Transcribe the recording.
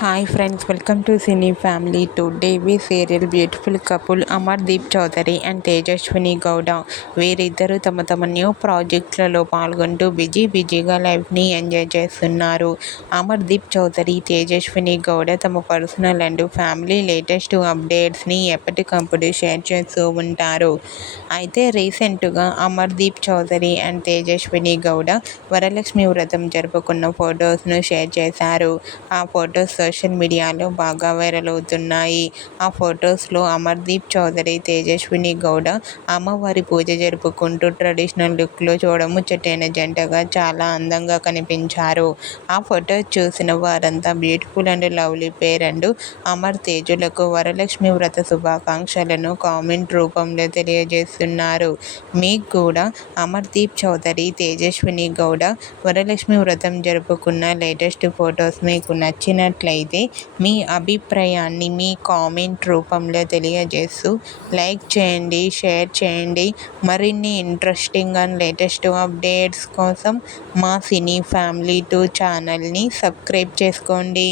Hi friends, welcome to cine family. Today we serial beautiful couple Amardeep Chowdary and Tejaswini Gowda వీరిద్దరూ తమ new ప్రాజెక్టులలో పాల్గొంటూ బిజీగా లైఫ్ని ఎంజాయ్ చేస్తున్నారు. అమర్దీప్ చౌదరి, తేజస్విని గౌడ తమ పర్సనల్ అండ్ ఫ్యామిలీ లేటెస్ట్ అప్డేట్స్ని ఎప్పటికప్పుడు షేర్ చేస్తూ ఉంటారు. అయితే రీసెంట్గా అమర్దీప్ చౌదరి అండ్ తేజస్విని గౌడ వరలక్ష్మి వ్రతం జరుపుకున్న ఫొటోస్ను షేర్ చేశారు. ఆ ఫొటోస్ సోషల్ మీడియాలో బాగా వైరల్ అవుతున్నాయి. ఆ ఫొటోస్లో అమర్దీప్ చౌదరి, తేజస్విని గౌడ అమ్మవారి పూజ జరుపుకుంటూ ట్రెడిషనల్ లుక్లో చూడముచ్చటైన జంటగా చాలా అందంగా కనిపించారు. ఆ ఫొటోస్ చూసిన వారంతా beautiful and lovely pair and Amar తేజులకు వరలక్ష్మి వ్రత శుభాకాంక్షలను కామెంట్ రూపంలో తెలియజేస్తున్నారు. మీకు కూడా అమర్దీప్ చౌదరి, తేజస్విని గౌడ వరలక్ష్మి వ్రతం జరుపుకున్న లేటెస్ట్ ఫొటోస్ మీకు నచ్చినట్లయితే మీ అభిప్రాయాన్ని మీ కామెంట్ రూపంలో తెలియజేస్తూ లైక్ చేయండి, షేర్ చేయండి. మరిన్ని ఇంట్రెస్టింగ్ అండ్ లేటెస్ట్ అప్డేట్స్ కోసం మా సినీ ఫ్యామిలీ 2 ఛానల్ని సబ్స్క్రైబ్ చేసుకోండి.